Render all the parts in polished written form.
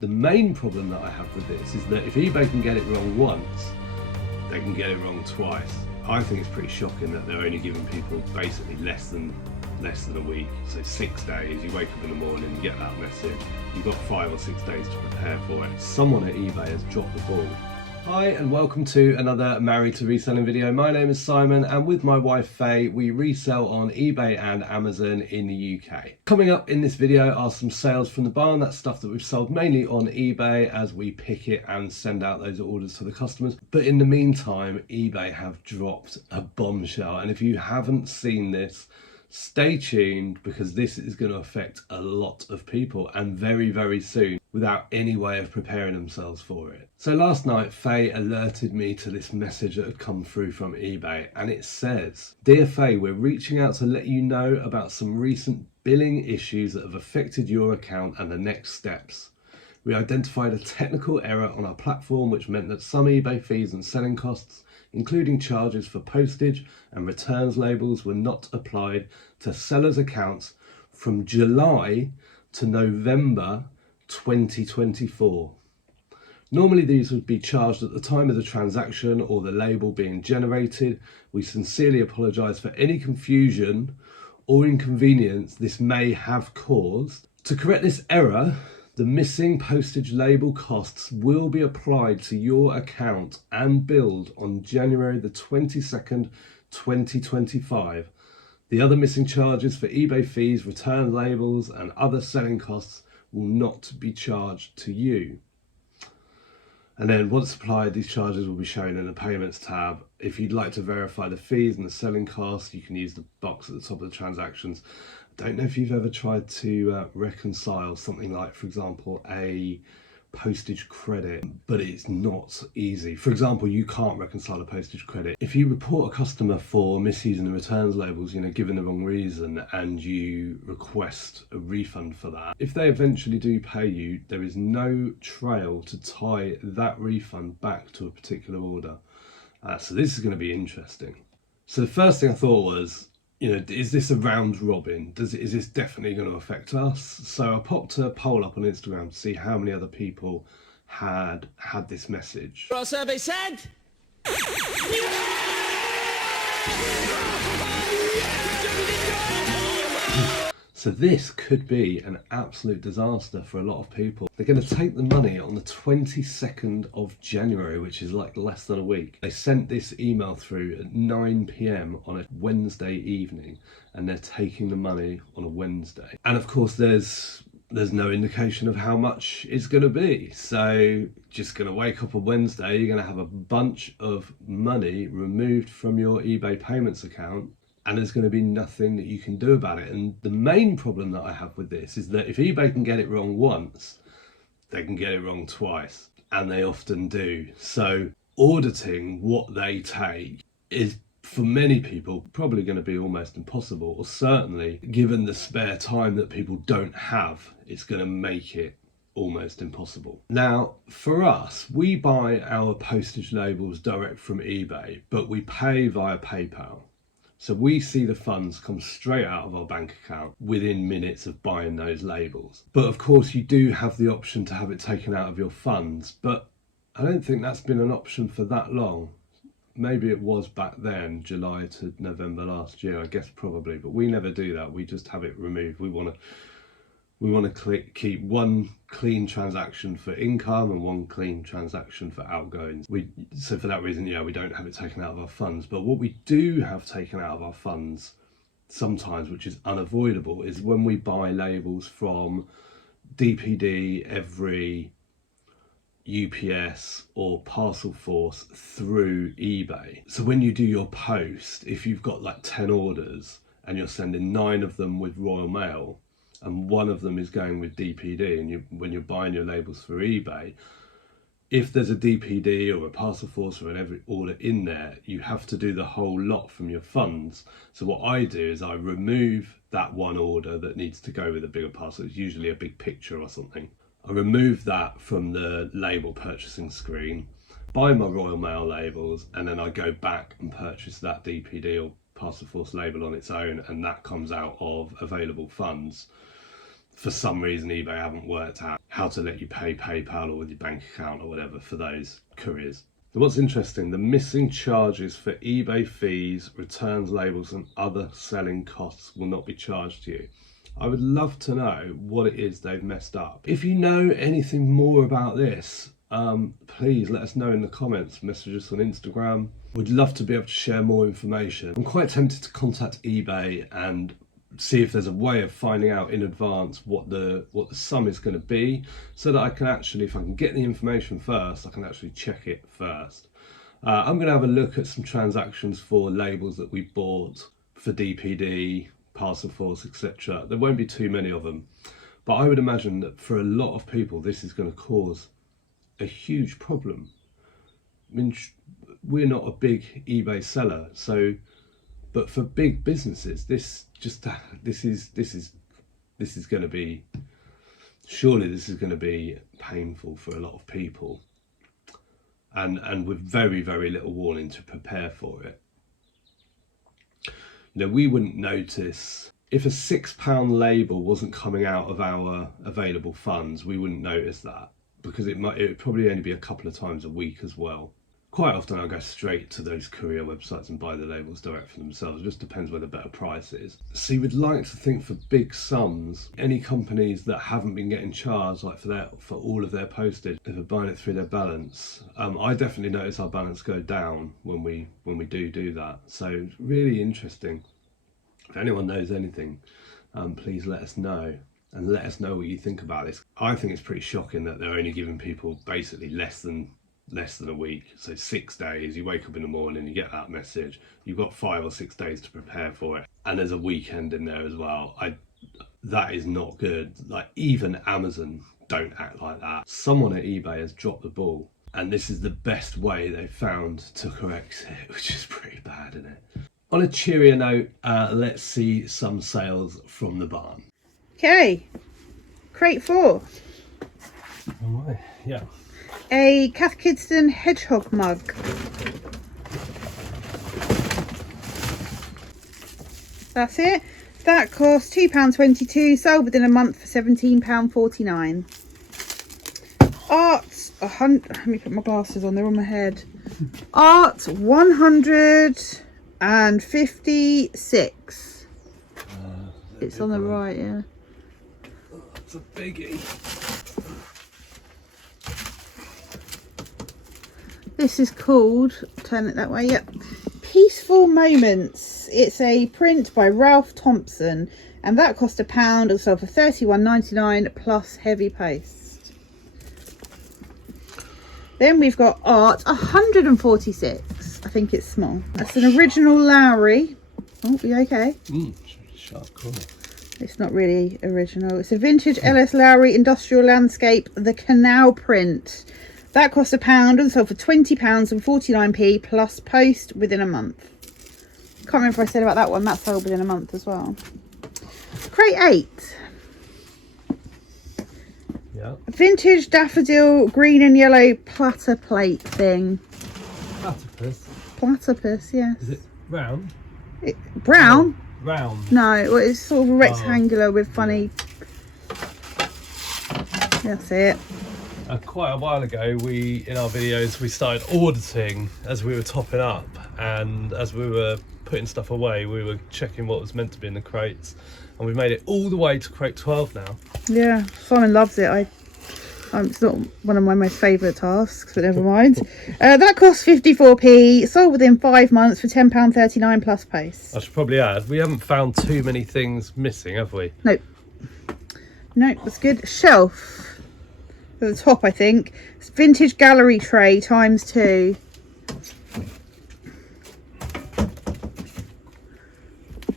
The main problem that I have with this is that if eBay can get it wrong once, they can get it wrong twice. I think it's pretty shocking that they're only giving people basically less than a week. So 6 days, you wake up in the morning, you get that message, you've got 5 or 6 days to prepare for it. Someone at eBay has dropped the ball. Hi and welcome to another Married to Reselling video. My name is Simon and with my wife Faye, we resell on eBay and Amazon in the UK. Coming up in this video are some sales from the barn. That's stuff that we've sold mainly on eBay as we pick it and send out those orders to the customers. But in the meantime, eBay have dropped a bombshell. And if you haven't seen this, stay tuned because this is going to affect a lot of people and very, very soon without any way of preparing themselves for it. So last night, Faye alerted me to this message that had come through from eBay and it says, "Dear Faye, we're reaching out to let you know about some recent billing issues that have affected your account and the next steps. We identified a technical error on our platform which meant that some eBay fees and selling costs, including charges for postage and returns labels, were not applied to sellers' accounts from July to November 2024. Normally these would be charged at the time of the transaction or the label being generated. We sincerely apologise for any confusion or inconvenience this may have caused. To correct this error, the missing postage label costs will be applied to your account and billed on January the 22nd, 2025. The other missing charges for eBay fees, return labels and other selling costs will not be charged to you." And then once applied, these charges will be shown in the payments tab. If you'd like to verify the fees and the selling costs, you can use the box at the top of the transactions. I don't know if you've ever tried to reconcile something like, for example, a postage credit, but it's not easy. For example, you can't reconcile a postage credit. If you report a customer for misusing the returns labels, given the wrong reason, and you request a refund for that, if they eventually do pay you, there is no trail to tie that refund back to a particular order. So this is going to be interesting. So the first thing I thought was, is this a round robin? Is this definitely going to affect us? So I popped a poll up on Instagram to see how many other people had this message. Our survey said. So this could be an absolute disaster for a lot of people. They're going to take the money on the 22nd of January, which is like less than a week. They sent this email through at 9 p.m. on a Wednesday evening, and they're taking the money on a Wednesday. And of course, there's no indication of how much it's going to be. So just going to wake up on Wednesday, you're going to have a bunch of money removed from your eBay payments account, and there's going to be nothing that you can do about it. And the main problem that I have with this is that if eBay can get it wrong once, they can get it wrong twice, and they often do. So auditing what they take is, for many people, probably going to be almost impossible, or certainly given the spare time that people don't have, it's going to make it almost impossible. Now, for us, we buy our postage labels direct from eBay, but we pay via PayPal. So we see the funds come straight out of our bank account within minutes of buying those labels. But of course you do have the option to have it taken out of your funds, but I don't think that's been an option for that long. Maybe it was back then, July to November last year, I guess probably, but we never do that. We just have it removed. We want to keep one clean transaction for income and one clean transaction for outgoings. So for that reason, we don't have it taken out of our funds. But what we do have taken out of our funds sometimes, which is unavoidable, is when we buy labels from DPD, Every, UPS or Parcel Force through eBay. So when you do your post, if you've got like 10 orders and you're sending 9 of them with Royal Mail, and one of them is going with DPD, and when you're buying your labels for eBay, if there's a DPD or a Parcel Force or an Every order in there, you have to do the whole lot from your funds. So what I do is I remove that one order that needs to go with a bigger parcel. It's usually a big picture or something. I remove that from the label purchasing screen, buy my Royal Mail labels, and then I go back and purchase that DPD or Parcel Force label on its own, and that comes out of available funds for some reason eBay haven't worked out how to let you pay PayPal or with your bank account or whatever for those couriers. And what's interesting, the missing charges for eBay fees, returns labels and other selling costs will not be charged to you. I would love to know what it is they've messed up. If you know anything more about this, please let us know in the comments, message us on Instagram. We'd love to be able to share more information. I'm quite tempted to contact eBay and see if there's a way of finding out in advance what the sum is going to be, so that I can actually, if I can get the information first, I can actually check it first. I'm going to have a look at some transactions for labels that we bought for DPD, Parcel Force, etc. There won't be too many of them, but I would imagine that for a lot of people this is going to cause a huge problem. I mean, we're not a big eBay seller, so, but for big businesses, this is going to be, surely this is going to be painful for a lot of people, and with very, very little warning to prepare for it. You know, we wouldn't notice if a £6 label wasn't coming out of our available funds. We wouldn't notice that, because it would probably only be a couple of times a week as well. Quite often I'll go straight to those courier websites and buy the labels direct for themselves. It just depends where the better price is. So you would like to think for big sums, any companies that haven't been getting charged like for all of their postage, if they're buying it through their balance. I definitely notice our balance go down when we do that. So really interesting. If anyone knows anything, please let us know. And let us know what you think about this. I think it's pretty shocking that they're only giving people basically less than a week. So 6 days, you wake up in the morning, you get that message, you've got 5 or 6 days to prepare for it, and there's a weekend in there as well. That is not good. Like, even Amazon don't act like that. Someone at eBay has dropped the ball, and this is the best way they've found to correct it, which is pretty bad, isn't it? On a cheerier note, let's see some sales from the barn. Okay, crate 4. Oh my, yeah. A Cath Kidston hedgehog mug. That's it. That cost £2.22, sold within a month for £17.49. Art, let me put my glasses on, they're on my head. Art 156. It's on the right, yeah. It's a biggie. This is called, turn it that way, yep, Peaceful Moments. It's a print by Ralph Thompson, and that cost £1 and sold for £31.99 plus heavy post. Then we've got Art 146. I think it's small. That's an original Lowry. Oh, you okay? Sharp corner. It's not really original. It's a vintage LS Lowry Industrial Landscape, the Canal print. That cost £1 and sold for £20 and 49p plus post within a month. Can't remember if I said about that one. That sold within a month as well. Crate 8. Yeah. Vintage daffodil green and yellow platter plate thing. Platypus. Platypus, yes. Is it round? Brown? Oh, round. No, well, it's sort of rectangular with funny. That's it. Quite a while ago, in our videos we started auditing as we were topping up, and as we were putting stuff away, we were checking what was meant to be in the crates, and we've made it all the way to crate 12 now. Yeah, Simon loves it. It's not one of my most favourite tasks, but never mind. That cost 54p, sold within 5 months for £10.39 plus post. I should probably add, we haven't found too many things missing, have we? Nope. Nope, that's good. Shelf. At the top, I think. It's vintage gallery tray ×2.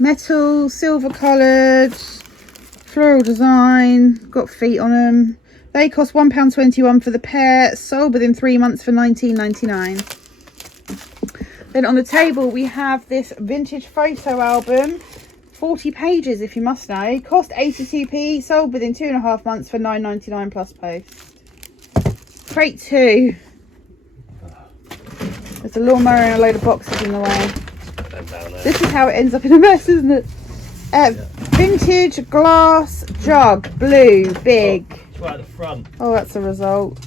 Metal, silver coloured, floral design, got feet on them. They cost £1.21 for the pair, sold within 3 months for £19.99. Then on the table we have this vintage photo album, 40 pages if you must know, cost 82p, sold within 2.5 months for £9.99 plus post. Crate 2. There's a lawnmower and a load of boxes in the way. This is how it ends up in a mess, isn't it? Vintage glass jug, blue, big. Oh, it's right at the front. Oh, that's a result.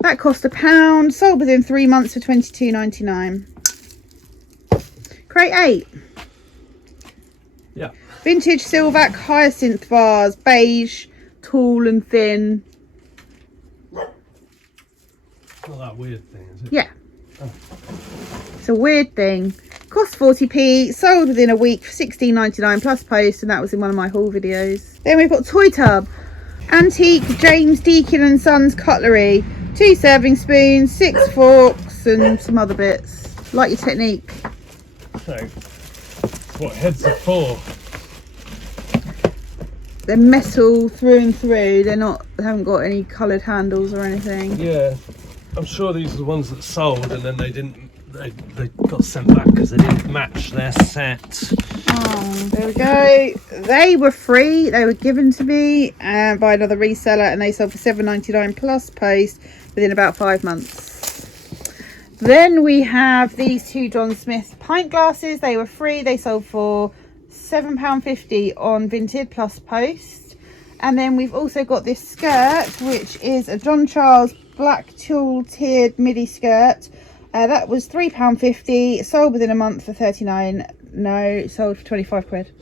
That cost £1, sold within 3 months for £22.99. Crate 8. Yeah. Vintage Silvac hyacinth vase, beige, tall and thin. It's not that weird thing, is it? Yeah. Oh. It's a weird thing. Cost 40p, sold within a week for £16.99 plus post, and that was in one of my haul videos. Then we've got Toy Tub. Antique James Deakin and Sons cutlery. 2 serving spoons, 6 forks, and some other bits. Like your technique. So, what heads are for? They're metal through and through. They haven't got any coloured handles or anything. Yeah, I'm sure these are the ones that sold, and then they got sent back because they didn't match their set. Oh, there we go. They were free. They were given to me by another reseller, and they sold for £7.99 plus post within about 5 months. Then we have these 2 John Smith pint glasses. They were free. They sold for £7.50 on Vinted plus post. And then we've also got this skirt, which is a John Charles black tulle tiered midi skirt. That was £3.50, sold within a month for £39. No, sold for 25 quid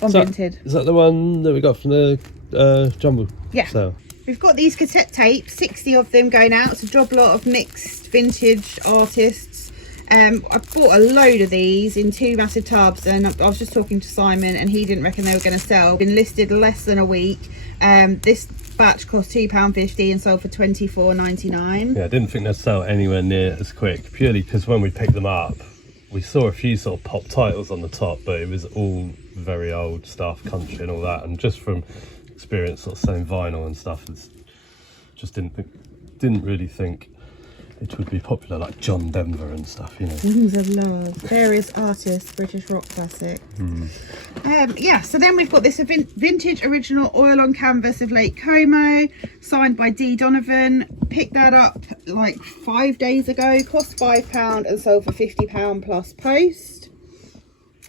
on Vinted. Is that the one that we got from the jumble? Yeah. sale? We've got these cassette tapes, 60 of them going out. It's a job lot of mixed vintage artists. I bought a load of these in 2 massive tubs, and I was just talking to Simon, and he didn't reckon they were going to sell. Been listed less than a week. This batch cost £2.50 and sold for £24.99. Yeah, I didn't think they'd sell anywhere near as quick, purely because when we picked them up, we saw a few sort of pop titles on the top, but it was all very old stuff, country and all that. And just from experience, sort of selling vinyl and stuff, just didn't really think it would be popular, like John Denver and stuff, you know. Things of love, various artists, British rock classic. Yeah, so then we've got this vintage original oil on canvas of Lake Como, signed by D Donovan. Picked that up like 5 days ago, cost £5 and sold for £50 plus post.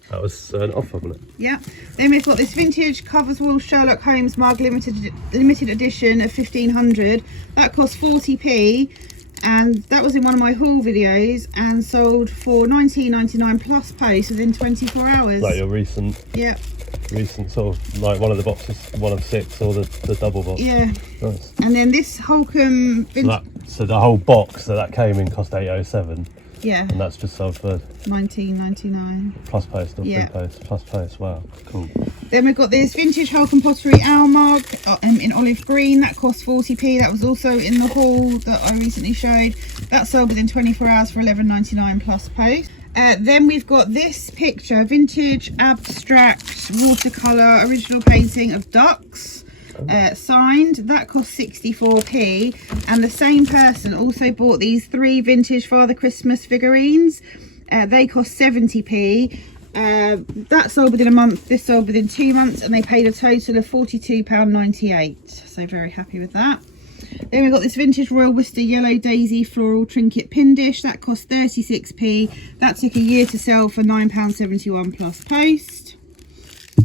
That was an offer, wasn't it? Yeah. Then we've got this vintage Covers Wall Sherlock Holmes mug limited edition of 1500. That cost 40p. And that was in one of my haul videos and sold for £19.99 plus post within 24 hours. Like your recent sort of, like one of the boxes, one of 6, or the double box. Yeah. Nice. And then this Holcomb So the whole box that came in cost £8.07. Yeah. And that's just sold for £19.99 plus post or free post, plus post. Wow, cool. Then we've got this vintage Holcomb Pottery owl mug in olive green. That cost 40p. That was also in the haul that I recently showed. That sold within 24 hours for £11.99 plus post. Then we've got this picture, vintage abstract watercolour original painting of ducks. Signed. That cost 64p, and the same person also bought these 3 vintage Father Christmas figurines. They cost 70p. That sold within a month, this sold within 2 months, and they paid a total of £42.98, so very happy with that. Then we've got this vintage Royal Worcester yellow daisy floral trinket pin dish. That cost 36p. That took a year to sell for £9.71 plus post.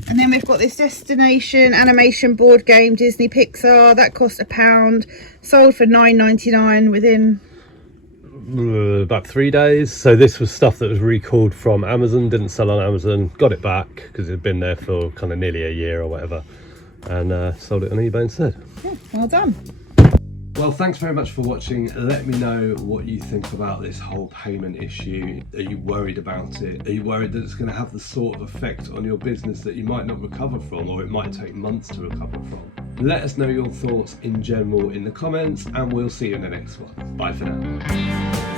And then we've got this Destination animation board game Disney Pixar. That cost £1, sold for £9.99 within about 3 days. So this was stuff that was recalled from Amazon, didn't sell on Amazon, got it back because it had been there for kind of nearly a year or whatever, and sold it on eBay instead. Yeah, well done. Well, thanks very much for watching. Let me know what you think about this whole payment issue. Are you worried about it? Are you worried that it's going to have the sort of effect on your business that you might not recover from, or it might take months to recover from? Let us know your thoughts in general in the comments, and we'll see you in the next one. Bye for now.